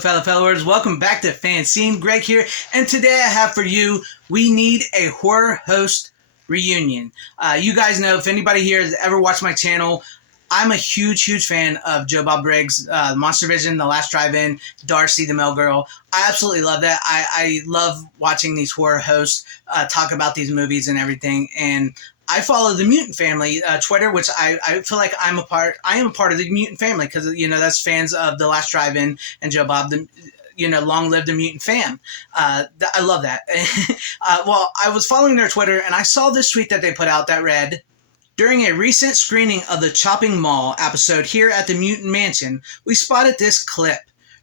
followers. Welcome back to FanZcene. Greg here, and today I have for you, we need a horror host reunion. You guys know, if anybody here has ever watched my channel, I'm a huge fan of Joe Bob Briggs, Monster Vision, The Last Drive-In, Darcy, the Male Girl. I absolutely love that. I love watching these horror hosts talk about these movies and everything, and I follow the Mutant Family Twitter, which I feel like I am a part of the Mutant Family because, you know, that's fans of The Last Drive-In and Joe Bob. Long live the Mutant Fam. I love that. Well, I was following their Twitter and I saw this tweet that they put out that read, "During a recent screening of the Chopping Mall episode here at the Mutant Mansion, we spotted this clip.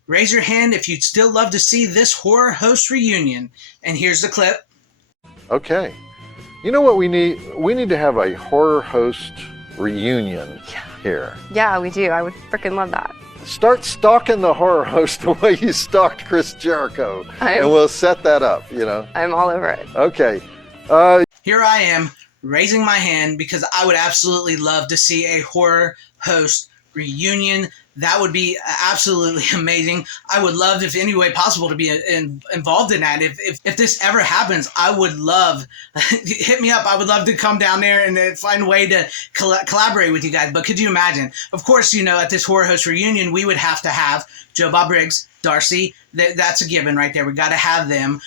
Raise your hand if you'd still love to see this horror host reunion." And here's the clip. Okay. You know what we need? We need to have a horror host reunion here. Yeah, we do. I would freaking love that. Start stalking the horror host the way you stalked Chris Jericho, and we'll set that up, you know. I'm all over it. Okay. Here I am, raising my hand because I would absolutely love to see a horror host reunion. That would be absolutely amazing. I would love, if any way possible, to be involved in that. If this ever happens, I would love, hit me up. I would love to come down there and find a way to collaborate with you guys. But could you imagine? Of course, you know, at this horror host reunion, we would have to have Joe Bob Briggs, Darcy. That's a given right there. We got to have them.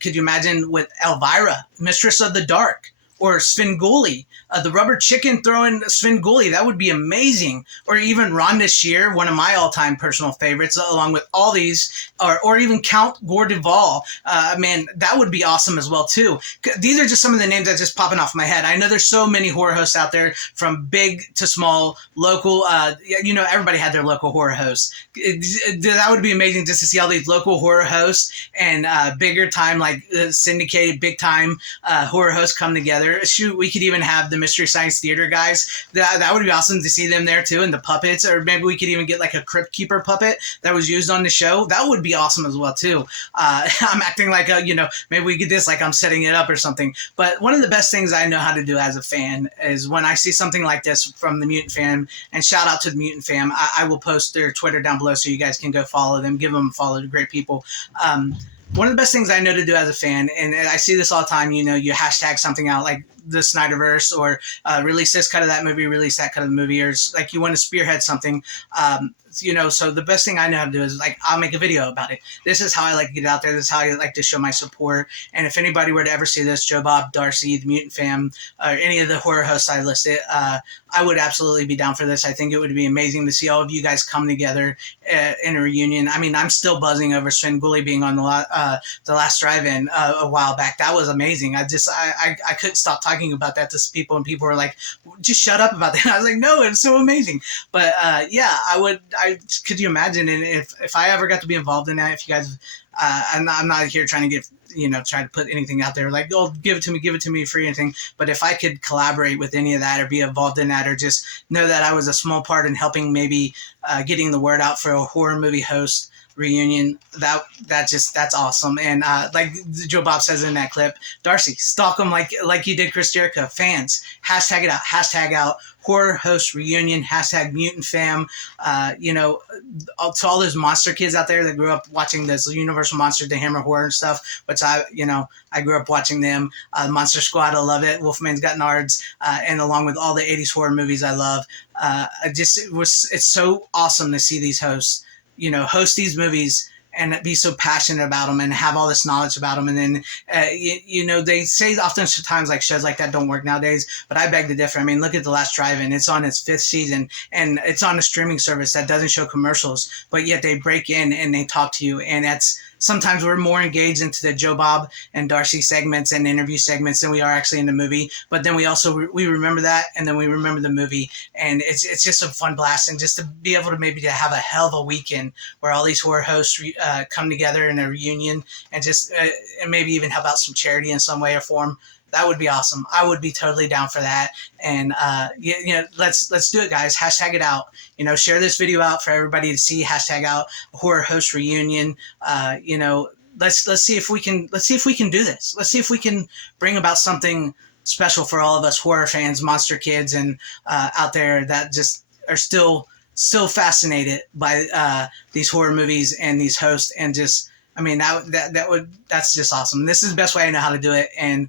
Could you imagine with Elvira, Mistress of the Dark? Or Svengoolie, the rubber chicken throwing Svengoolie, that would be amazing. Or even Rhonda Shear, one of my all-time personal favorites, along with all these, or even Count Gordeval. Man, that would be awesome as well too. These are just some of the names that just popping off my head. I know there's so many horror hosts out there, from big to small, local. You know, everybody had their local horror hosts. That would be amazing just to see all these local horror hosts and bigger time, like syndicated, big time horror hosts come together. Shoot, we could even have the Mystery Science Theater guys. That would be awesome to see them there too, and the puppets, or maybe we could even get like a Crypt Keeper puppet that was used on the show. That would be awesome as well too. I'm acting like maybe we get this like I'm setting it up or something. But one of the best things I know how to do as a fan is when I see something like this from the Mutant Fam, and shout out to the Mutant Fam. I will post their Twitter down below so you guys can go follow them, give them a follow. They're great people. One of the best things I know to do as a fan, and I see this all the time, you know, you hashtag something out like the Snyderverse, or release this cut of that movie, release that cut of the movie, or like you want to spearhead something. So the best thing I know how to do is like, I'll make a video about it. This is how I like to get out there. This is how I like to show my support. And if anybody were to ever see this, Joe Bob, Darcy, the Mutant Fam, or any of the horror hosts I listed, I would absolutely be down for this. I think it would be amazing to see all of you guys come together in a reunion. I mean, I'm still buzzing over Svengoolie being on the Last Drive-In a while back. That was amazing. I couldn't stop talking about that to people, and people were like, just shut up about that. I was like, no, it's so amazing. But yeah, could you imagine? And if I ever got to be involved in that, if you guys, I'm not here trying to try to put anything out there like, oh, give it to me free, anything. But if I could collaborate with any of that, or be involved in that, or just know that I was a small part in helping maybe getting the word out for a horror movie host reunion, that's awesome. And like Joe Bob says in that clip, Darcy, stalk them like you did Chris Jericho. Fans, hashtag it out, hashtag out horror host reunion, hashtag Mutant Fam. To all those monster kids out there that grew up watching this Universal Monsters, the Hammer Horror and stuff, which I grew up watching them. Monster Squad, I love it. Wolfman's Got Nards, and along with all the 80s horror movies I love. It's so awesome to see these hosts host these movies and be so passionate about them and have all this knowledge about them. And then, they say oftentimes like shows like that don't work nowadays, but I beg to differ. I mean, look at The Last Drive-In. It's on its 5th season, and it's on a streaming service that doesn't show commercials, but yet they break in and they talk to you. And sometimes we're more engaged into the Joe Bob and Darcy segments and interview segments than we are actually in the movie. But then we also, we remember that, and then we remember the movie, and it's just a fun blast. And just to be able to maybe to have a hell of a weekend where all these horror hosts come together in a reunion, and just and maybe even help out some charity in some way or form. That would be awesome. I would be totally down for that. And let's do it, guys. Hashtag it out. Share this video out for everybody to see. Hashtag out horror host reunion. Let's see if we can do this. Let's see if we can bring about something special for all of us horror fans, monster kids, and out there that just are still still fascinated by these horror movies and these hosts, and just, I mean, that's just awesome. This is the best way I know how to do it. And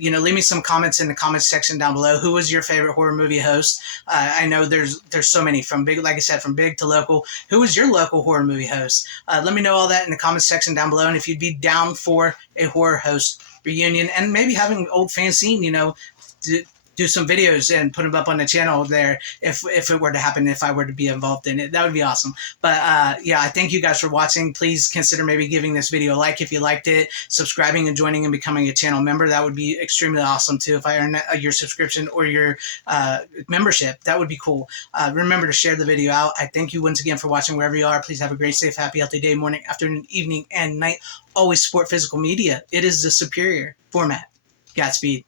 leave me some comments in the comments section down below. Who was your favorite horror movie host? I know there's so many, from big, like I said, from big to local. Who was your local horror movie host? Let me know all that in the comments section down below. And if you'd be down for a horror host reunion, and maybe having old FanZcene, do some videos and put them up on the channel there, if it were to happen, if I were to be involved in it, that would be awesome. But I thank you guys for watching. Please consider maybe giving this video a like if you liked it, subscribing and joining and becoming a channel member. That would be extremely awesome too. If I earn your subscription or your membership, that would be cool. Remember to share the video out. I thank you once again for watching wherever you are. Please have a great, safe, happy, healthy day, morning, afternoon, evening, and night. Always support physical media. It is the superior format. Godspeed.